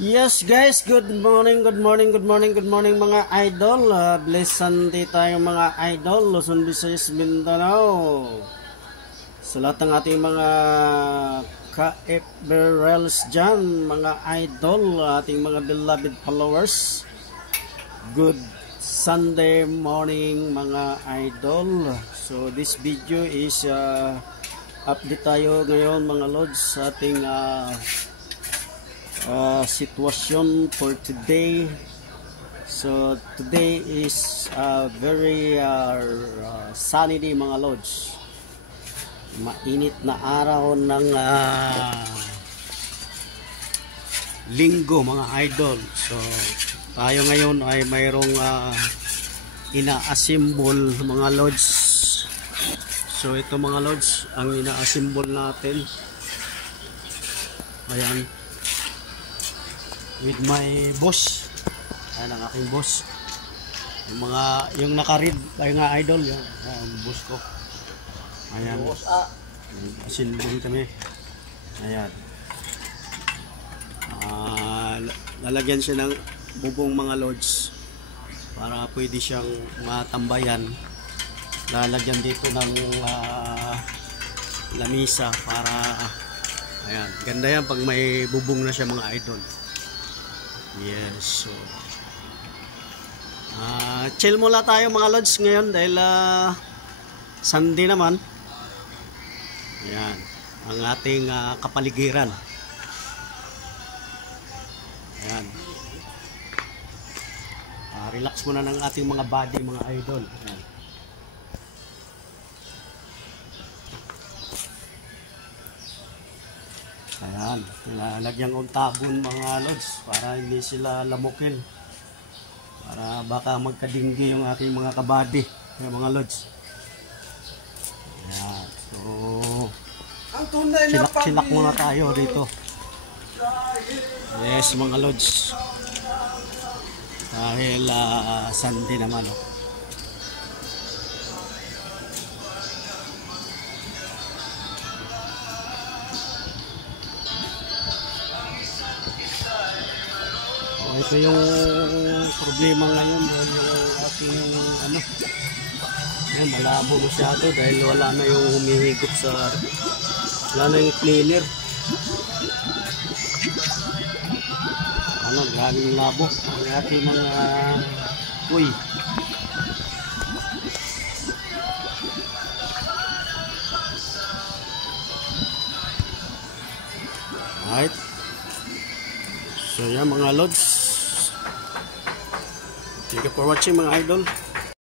Yes guys, good morning mga idol. Blessed Sunday tayo mga idol, Luzon, Visayas, Mindanao. Sa lahat ng ating mga ka-FBRLs dyan, mga idol, ating mga beloved followers. Good Sunday morning mga idol. So this video is update tayo ngayon mga lords sa ating sitwasyon for today. So today is very sunny day mga lords, mainit na araw ng linggo mga idol. So tayo ngayon ay mayroong ina-assemble mga lords. So ito mga lords ang ina-assemble natin, ayan, with my boss. Ayan ang aking boss. Yung naka-read ay nga idol, yung boss ko. Ayan. Assemble kami. Ayan. Lalagyan siya ng bubong mga lords para pwede siyang matambayan. Lalagyan dito ng lamisa para ayan, ganda yan pag may bubong na siya mga idol. Yes, so chill muna tayo mga lords ngayon dahil Sunday naman. Ayan, ang ating kapaligiran. Ayan, relax muna ng ating mga body mga idol. Ayan. Ayan, lalagyan kong tabon mga lords para hindi sila lamukin, para baka magkadinggi yung aking mga kabady mga lords. Ayan, so silak-silak muna tayo dito. Yes mga lords, dahil Sunday naman ito yung problema ngayon dahil yung ating malabo masyado dahil wala na yung humihigop wala na yung cleaner. Maraming labo ang ating mga kuy. Alright, so yan mga lords, thank you for watching mga idol.